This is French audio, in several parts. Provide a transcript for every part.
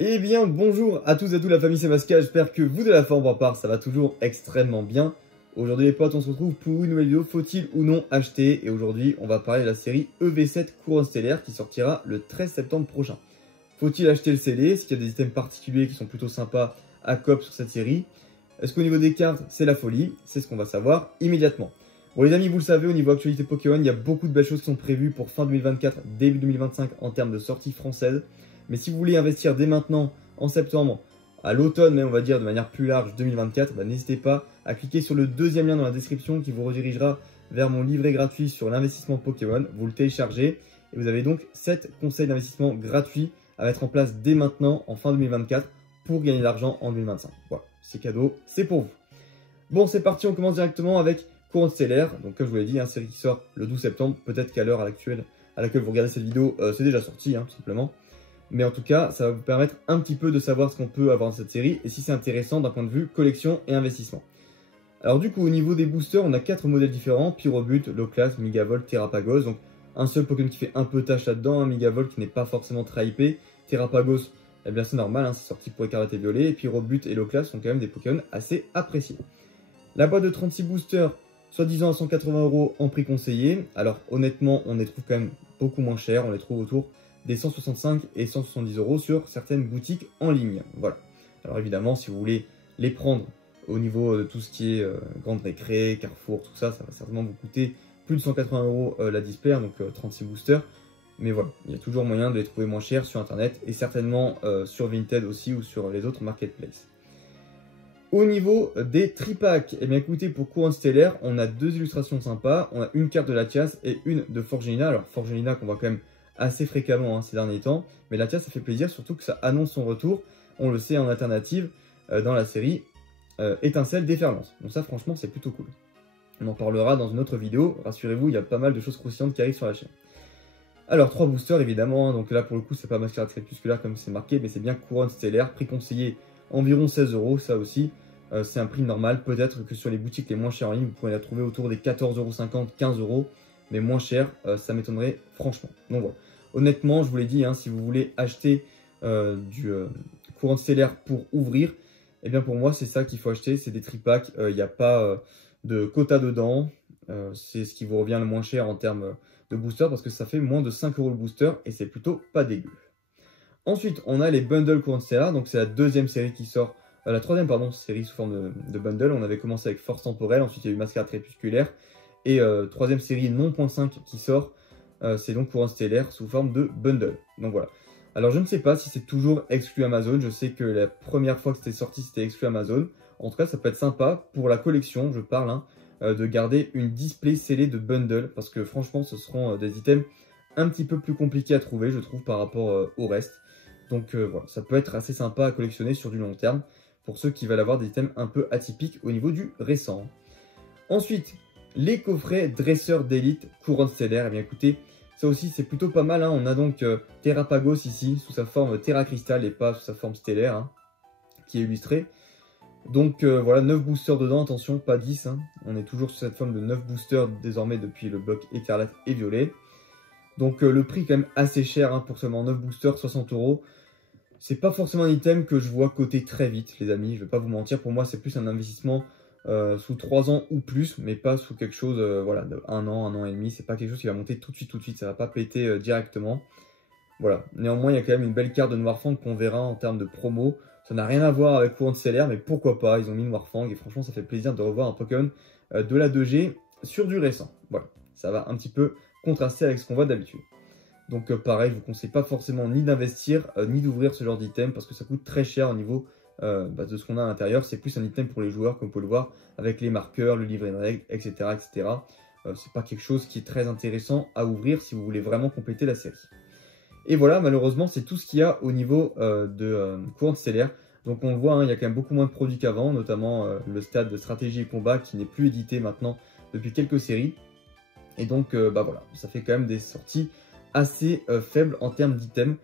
Eh bien bonjour à tous et à toutes la famille, c'est Masca, j'espère que vous de la forme pour part, ça va toujours extrêmement bien. Aujourd'hui les potes, on se retrouve pour une nouvelle vidéo, faut-il ou non acheter? Et aujourd'hui on va parler de la série EV7 Couronne Stellaire qui sortira le 13 septembre prochain. Faut-il acheter le CD? Est-ce qu'il y a des items particuliers qui sont plutôt sympas à coop sur cette série? Est-ce qu'au niveau des cartes c'est la folie? C'est ce qu'on va savoir immédiatement. Bon les amis, vous le savez, au niveau actualité Pokémon, il y a beaucoup de belles choses qui sont prévues pour fin 2024, début 2025 en termes de sorties françaises. Mais si vous voulez investir dès maintenant, en septembre, à l'automne même on va dire de manière plus large 2024, n'hésitez pas à cliquer sur le deuxième lien dans la description qui vous redirigera vers mon livret gratuit sur l'investissement Pokémon. Vous le téléchargez et vous avez donc 7 conseils d'investissement gratuits à mettre en place dès maintenant en fin 2024 pour gagner de l'argent en 2025. Voilà, c'est cadeau, c'est pour vous. Bon c'est parti, on commence directement avec Couronne Stellaire. Donc comme je vous l'ai dit, une série qui sort le 12 septembre, peut-être qu'à l'heure à laquelle vous regardez cette vidéo, c'est déjà sorti tout simplement. Mais en tout cas, ça va vous permettre un petit peu de savoir ce qu'on peut avoir dans cette série et si c'est intéressant d'un point de vue collection et investissement. Alors du coup, au niveau des boosters, on a 4 modèles différents, Pyrobut, Loclas, Megavolt, Terrapagos. Donc un seul Pokémon qui fait un peu tâche là-dedans, Megavolt qui n'est pas forcément très hypé. Terrapagos, eh bien c'est normal, c'est sorti pour Écarlate et Violet. Et Pyrobut et Loclas sont quand même des Pokémon assez appréciés. La boîte de 36 boosters, soi-disant à 180 € en prix conseillé. Alors honnêtement, on les trouve quand même beaucoup moins chers, on les trouve autour des 165 et 170 € sur certaines boutiques en ligne. Voilà. Alors évidemment, si vous voulez les prendre au niveau de tout ce qui est Grande Récré, Carrefour, tout ça, ça va certainement vous coûter plus de 180 € la display, donc 36 boosters. Mais voilà, il y a toujours moyen de les trouver moins chers sur internet et certainement sur Vinted aussi ou sur les autres marketplaces. Au niveau des tripacks, eh bien écoutez, pour Couronne Stellaire, on a 2 illustrations sympas. On a une carte de Latias et une de Forgelina. Alors Forgelina qu'on voit quand même assez fréquemment ces derniers temps, mais Latias ça fait plaisir, surtout que ça annonce son retour, on le sait en alternative dans la série Étincelle Déferlance. Donc ça franchement c'est plutôt cool. On en parlera dans une autre vidéo, rassurez-vous, il y a pas mal de choses croustillantes qui arrivent sur la chaîne. Alors 3 boosters évidemment, donc là pour le coup c'est pas Mascarade Crépusculaire comme c'est marqué, mais c'est bien Couronne Stellaire, prix conseillé environ 16 €, ça aussi c'est un prix normal, peut-être que sur les boutiques les moins chères en ligne, vous pouvez la trouver autour des 14,50 €, 15 €, mais moins cher, ça m'étonnerait franchement. Donc voilà. Honnêtement, je vous l'ai dit, si vous voulez acheter du Couronne Stellaire pour ouvrir, eh bien pour moi c'est ça qu'il faut acheter, c'est des tripacks, il n'y a pas de quota dedans, c'est ce qui vous revient le moins cher en termes de booster parce que ça fait moins de 5 € le booster et c'est plutôt pas dégueu. Ensuite, on a les bundles Couronne Stellaire, donc c'est la deuxième série qui sort, la troisième pardon, série sous forme de bundle. On avait commencé avec Force Temporelle, ensuite il y a eu Mascarade Crépusculaire. Et troisième série non.5 qui sort, c'est donc Couronne Stellaire sous forme de bundle. Donc voilà. Alors je ne sais pas si c'est toujours exclu Amazon. Je sais que la première fois que c'était sorti, c'était exclu Amazon. En tout cas, ça peut être sympa pour la collection, je parle, de garder une display scellée de bundle. Parce que franchement, ce seront des items un petit peu plus compliqués à trouver, je trouve, par rapport au reste. Donc voilà, ça peut être assez sympa à collectionner sur du long terme pour ceux qui veulent avoir des items un peu atypiques au niveau du récent. Ensuite, les coffrets dresseurs d'élite Couronne Stellaire, eh bien écoutez, ça aussi c'est plutôt pas mal. On a donc Terrapagos ici, sous sa forme Terra Crystal et pas sous sa forme stellaire, qui est illustré. Donc voilà, 9 boosters dedans, attention, pas 10. On est toujours sur cette forme de 9 boosters désormais depuis le bloc Écarlate et Violet. Donc le prix quand même assez cher pour seulement 9 boosters, 60 €. C'est pas forcément un item que je vois coter très vite, les amis, je vais pas vous mentir. Pour moi, c'est plus un investissement sous 3 ans ou plus, mais pas sous quelque chose voilà, de 1 an et demi. C'est pas quelque chose qui va monter tout de suite, ça va pas péter directement. Voilà, néanmoins, il y a quand même une belle carte de Noirfang qu'on verra en termes de promo. Ça n'a rien à voir avec Couronne Stellaire, mais pourquoi pas, ils ont mis Noirfang et franchement, ça fait plaisir de revoir un Pokémon de la 2G sur du récent. Voilà, ça va un petit peu contraster avec ce qu'on voit d'habitude. Donc pareil, je vous conseille pas forcément ni d'investir, ni d'ouvrir ce genre d'item parce que ça coûte très cher au niveau de ce qu'on a à l'intérieur. C'est plus un item pour les joueurs, comme vous pouvez le voir, avec les marqueurs, le livret de règles, etc. etc. C'est pas quelque chose qui est très intéressant à ouvrir si vous voulez vraiment compléter la série. Et voilà, malheureusement, c'est tout ce qu'il y a au niveau de Couronne Stellaire. Donc on le voit, il y a quand même beaucoup moins de produits qu'avant, notamment le stade de stratégie et combat qui n'est plus édité maintenant depuis quelques séries. Et donc voilà, ça fait quand même des sorties assez faibles en termes d'items.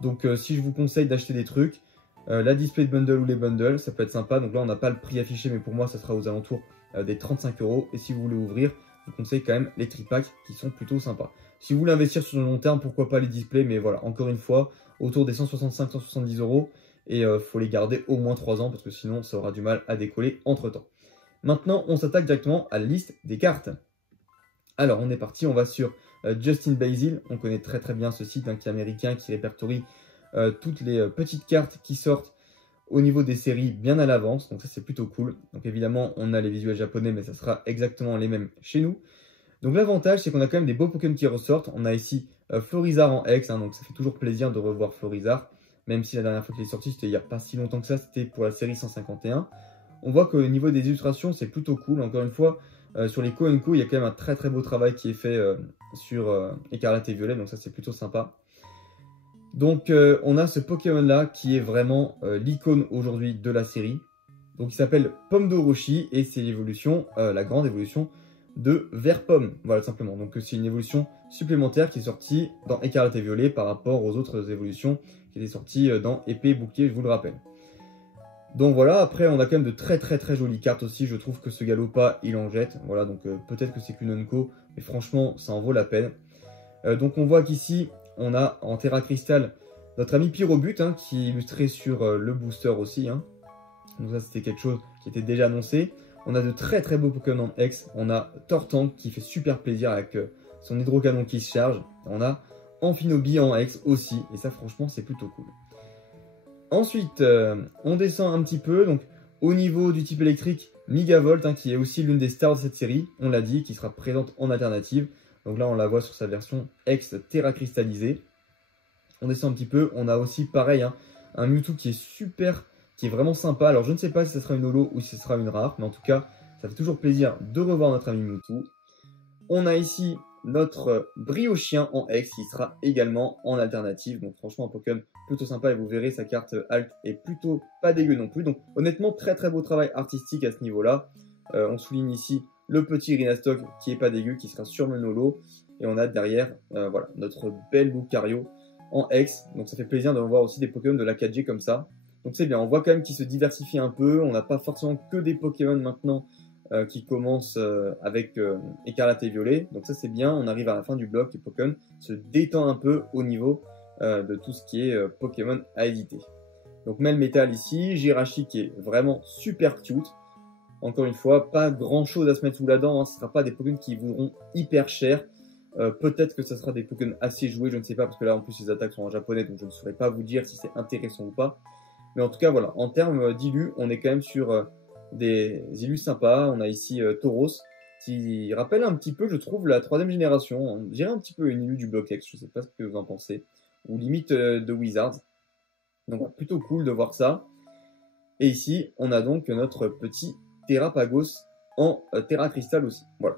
Donc si je vous conseille d'acheter des trucs, la display de bundle ou les bundles, ça peut être sympa. Donc là on n'a pas le prix affiché, mais pour moi ça sera aux alentours des 35 €. Et si vous voulez ouvrir, je vous conseille quand même les tripacks qui sont plutôt sympas. Si vous voulez investir sur le long terme, pourquoi pas les displays, mais voilà, encore une fois, autour des 165-170 €, et faut les garder au moins 3 ans, parce que sinon ça aura du mal à décoller entre temps. Maintenant, on s'attaque directement à la liste des cartes. Alors, on est parti, on va sur Justin Basil. On connaît très très bien ce site qui est américain, qui répertorie toutes les petites cartes qui sortent au niveau des séries bien à l'avance. Donc ça, c'est plutôt cool. Donc évidemment, on a les visuels japonais, mais ça sera exactement les mêmes chez nous. Donc l'avantage, c'est qu'on a quand même des beaux Pokémon qui ressortent. On a ici Florizarre en X, donc ça fait toujours plaisir de revoir Florizarre. Même si la dernière fois qu'il est sorti, c'était il n'y a pas si longtemps que ça, c'était pour la série 151. On voit qu'au niveau des illustrations, c'est plutôt cool. Encore une fois, sur les Co & Co, il y a quand même un très très beau travail qui est fait sur Écarlate et Violet, donc ça c'est plutôt sympa. Donc on a ce Pokémon là qui est vraiment l'icône aujourd'hui de la série. Donc il s'appelle Pomme d'Orochi et c'est l'évolution, la grande évolution de Vert-Pomme. Voilà tout simplement. Donc c'est une évolution supplémentaire qui est sortie dans Écarlate et Violet par rapport aux autres évolutions qui étaient sorties dans Épée et Bouclier, je vous le rappelle. Donc voilà, après on a quand même de très très très jolies cartes aussi, je trouve que ce Galopa il en jette, voilà donc peut-être que c'est qu'une Unco, mais franchement ça en vaut la peine. Donc on voit qu'ici on a en Terra Crystal notre ami Pyrobut qui est illustré sur le booster aussi, donc ça c'était quelque chose qui était déjà annoncé. On a de très très beaux Pokémon en X, on a Tortank qui fait super plaisir avec son hydrocanon qui se charge, on a Amphinobi en X aussi, et ça franchement c'est plutôt cool. Ensuite, on descend un petit peu, donc au niveau du type électrique, Migavolt, qui est aussi l'une des stars de cette série, on l'a dit, qui sera présente en alternative. Donc là, on la voit sur sa version X Terra cristallisée. On descend un petit peu, on a aussi pareil, un Mewtwo qui est super, qui est vraiment sympa. Alors je ne sais pas si ce sera une holo ou si ce sera une rare, mais en tout cas, ça fait toujours plaisir de revoir notre ami Mewtwo. On a ici notre Briochien en X qui sera également en alternative. Donc franchement un Pokémon plutôt sympa et vous verrez sa carte Alt est plutôt pas dégueu non plus. Donc honnêtement très très beau travail artistique à ce niveau là. On souligne ici le petit Rhinastok qui est pas dégueu, qui sera sur Monolo. Et on a derrière voilà, notre belle Lucario en X. Donc ça fait plaisir de voir aussi des Pokémon de la 4G comme ça. Donc c'est bien, on voit quand même qu'ils se diversifient un peu. On n'a pas forcément que des Pokémon maintenant qui commence avec Écarlate et Violet. Donc ça c'est bien, on arrive à la fin du bloc et Pokémon se détend un peu au niveau de tout ce qui est Pokémon à éditer. Donc Melmetal ici, Jirachi qui est vraiment super cute. Encore une fois, pas grand chose à se mettre sous la dent, ce ne sera pas des Pokémon qui vaudront hyper cher. Peut-être que ce sera des Pokémon assez joués, je ne sais pas, parce que là en plus les attaques sont en japonais, donc je ne saurais pas vous dire si c'est intéressant ou pas. Mais en tout cas voilà, en termes d'illus, on est quand même sur des illus sympas. On a ici Tauros, qui rappelle un petit peu, je trouve, la 3ème génération. On dirait un petit peu une illu du Block X, je ne sais pas ce que vous en pensez. Ou limite de Wizards. Donc plutôt cool de voir ça. Et ici, on a donc notre petit Terrapagos en Terra Crystal aussi. Voilà.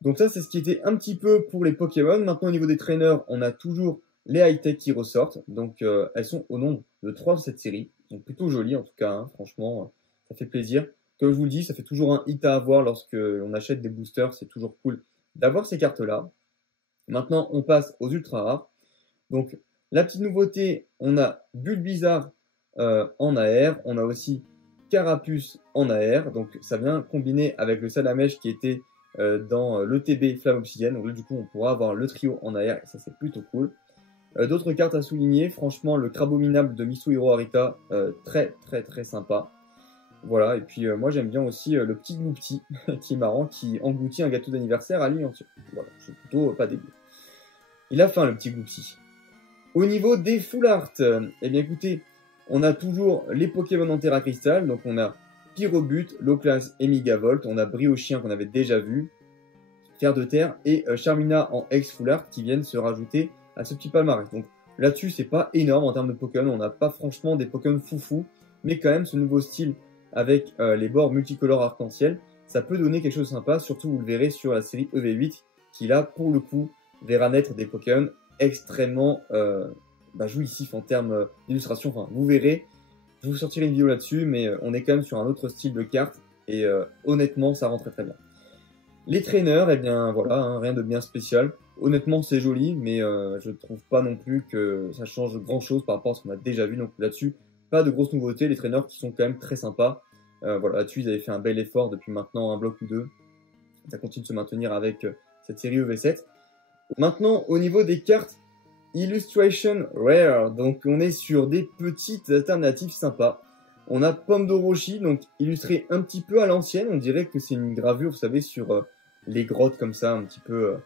Donc ça, c'est ce qui était un petit peu pour les Pokémon. Maintenant, au niveau des trainers, on a toujours les high-tech qui ressortent. Donc elles sont au nombre de 3 de cette série. Donc plutôt jolies en tout cas, franchement. Ça fait plaisir. Comme je vous le dis, ça fait toujours un hit à avoir lorsque on achète des boosters. C'est toujours cool d'avoir ces cartes-là. Maintenant, on passe aux ultra rares. Donc, la petite nouveauté, on a Bulbizarre en AR. On a aussi Carapuce en AR. Donc, ça vient combiner avec le Salamèche qui était dans l'ETB Flamme Obsidienne. Donc là, du coup, on pourra avoir le trio en AR. Et ça, c'est plutôt cool. D'autres cartes à souligner. Franchement, le Crabominable de Mitsuhiro Arita, très, très, très sympa. Voilà, et puis moi j'aime bien aussi le petit Gloupti, qui est marrant, qui engloutit un gâteau d'anniversaire à lui entier. Voilà, c'est plutôt pas dégueu. Il a faim le petit Gloupti. Au niveau des full art, eh bien écoutez, on a toujours les Pokémon en Terra Crystal, donc on a Pyrobut, Loclas et Migavolt, on a Briochien qu'on avait déjà vu, Fer de Terre et Charmina en X full art qui viennent se rajouter à ce petit palmarès. Donc là-dessus c'est pas énorme en termes de Pokémon, on n'a pas franchement des Pokémon foufou, mais quand même ce nouveau style avec les bords multicolores arc-en-ciel, ça peut donner quelque chose de sympa, surtout vous le verrez sur la série EV8, qui là, pour le coup, verra naître des Pokémon extrêmement jouissifs en termes d'illustration. Enfin, vous verrez, je vous sortirai une vidéo là-dessus, mais on est quand même sur un autre style de carte, et honnêtement, ça rend très très bien. Les traîneurs, eh bien voilà, rien de bien spécial. Honnêtement, c'est joli, mais je ne trouve pas non plus que ça change grand-chose par rapport à ce qu'on a déjà vu, donc là-dessus, pas de grosses nouveautés, les traîneurs qui sont quand même très sympas. Voilà, là-dessus, ils avaient fait un bel effort depuis maintenant un bloc ou deux. Ça continue de se maintenir avec cette série EV7. Maintenant, au niveau des cartes Illustration Rare, donc on est sur des petites alternatives sympas. On a Pomme d'Orochi, donc illustré un petit peu à l'ancienne, on dirait que c'est une gravure, vous savez, sur les grottes comme ça, un petit peu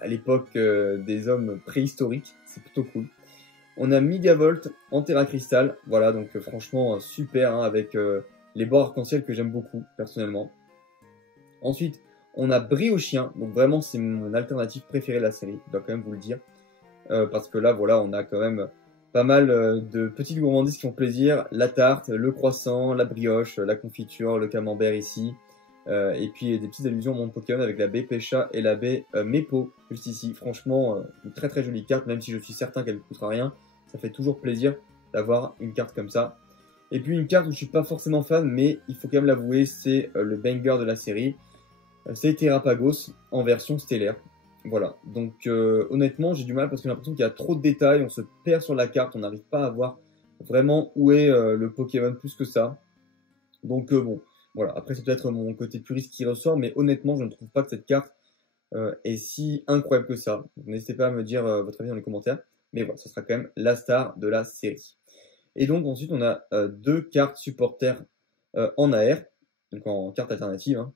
à l'époque des hommes préhistoriques, c'est plutôt cool. On a Megavolt en Terra Crystal, voilà, donc franchement super, hein, avec les bords arc-en-ciel que j'aime beaucoup, personnellement. Ensuite, on a Briochien, donc vraiment c'est mon alternative préférée de la série, je dois quand même vous le dire. Parce que là, voilà, on a quand même pas mal de petites gourmandises qui font plaisir. La tarte, le croissant, la brioche, la confiture, le camembert ici. Et puis des petites allusions au monde Pokémon avec la baie Pécha et la baie Mepo, juste ici. Franchement, une très très jolie carte, même si je suis certain qu'elle ne coûtera rien. Ça fait toujours plaisir d'avoir une carte comme ça. Et puis une carte où je suis pas forcément fan, mais il faut quand même l'avouer, c'est le banger de la série. C'est Terrapagos en version stellaire. Voilà, donc honnêtement j'ai du mal parce que j'ai l'impression qu'il y a trop de détails, on se perd sur la carte, on n'arrive pas à voir vraiment où est le Pokémon plus que ça. Donc bon, voilà, après c'est peut-être mon côté puriste qui ressort, mais honnêtement je ne trouve pas que cette carte est si incroyable que ça. N'hésitez pas à me dire votre avis dans les commentaires, mais voilà, ça sera quand même la star de la série. Et donc ensuite on a deux cartes supporters en AR, donc en carte alternative, hein.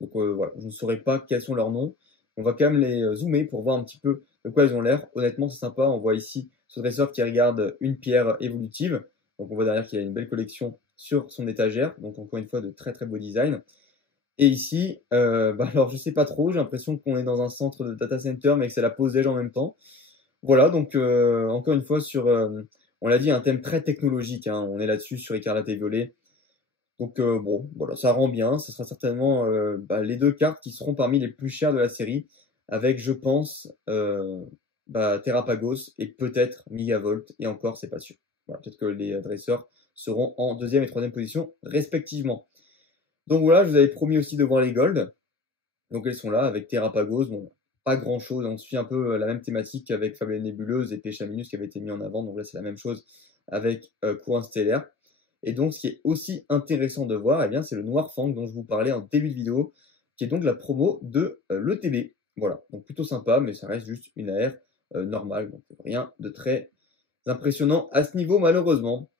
Donc voilà, je ne saurais pas quels sont leurs noms. On va quand même les zoomer pour voir un petit peu de quoi ils ont l'air. Honnêtement, c'est sympa. On voit ici ce dresseur qui regarde une pierre évolutive. Donc on voit derrière qu'il y a une belle collection sur son étagère. Donc encore une fois, de très très beau design. Et ici, alors je sais pas trop. J'ai l'impression qu'on est dans un centre de data center, mais que c'est la pause déj en même temps. Voilà, donc encore une fois, sur, on l'a dit, un thème très technologique, hein. On est là-dessus sur Écarlate et Violet. Donc bon, voilà, ça rend bien. Ce sera certainement les deux cartes qui seront parmi les plus chères de la série, avec, je pense, Terrapagos et peut-être Megavolt, et encore, c'est pas sûr. Voilà, peut-être que les dresseurs seront en deuxième et troisième position, respectivement. Donc voilà, je vous avais promis aussi de voir les golds. Donc elles sont là, avec Terrapagos. Bon, pas grand-chose, on suit un peu la même thématique qu'avec Fabienne Nébuleuse et Péchaminus qui avait été mis en avant. Donc là, c'est la même chose avec Couronne Stellaire. Et donc, ce qui est aussi intéressant de voir, eh bien, c'est le Noir Fang dont je vous parlais en début de vidéo, qui est donc la promo de l'ETB. Voilà, donc plutôt sympa, mais ça reste juste une AR normale, donc rien de très impressionnant à ce niveau, malheureusement.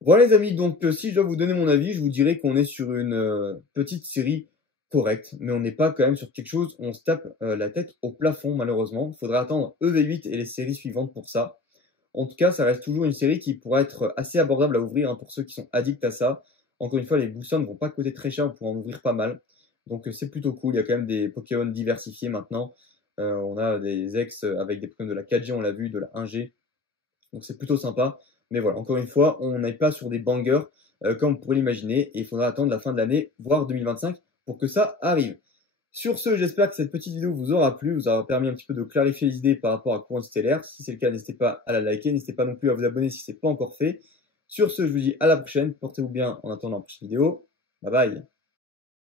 Voilà les amis, donc si je dois vous donner mon avis, je vous dirais qu'on est sur une petite série correcte, mais on n'est pas quand même sur quelque chose où on se tape la tête au plafond, malheureusement. Il faudra attendre EV8 et les séries suivantes pour ça. En tout cas, ça reste toujours une série qui pourra être assez abordable à ouvrir, hein, pour ceux qui sont addicts à ça. Encore une fois, les boosters ne vont pas coûter très cher, on pourra en ouvrir pas mal. Donc c'est plutôt cool, il y a quand même des Pokémon diversifiés maintenant. On a des ex avec des Pokémon de la 4G, on l'a vu, de la 1G. Donc c'est plutôt sympa. Mais voilà, encore une fois, on n'est pas sur des bangers comme on pourrait l'imaginer. Et il faudra attendre la fin de l'année, voire 2025, pour que ça arrive. Sur ce, j'espère que cette petite vidéo vous aura plu, vous aura permis un petit peu de clarifier les idées par rapport à Couronne Stellaire. Si c'est le cas, n'hésitez pas à la liker, n'hésitez pas non plus à vous abonner si ce n'est pas encore fait. Sur ce, je vous dis à la prochaine, portez-vous bien en attendant la prochaine vidéo. Bye bye.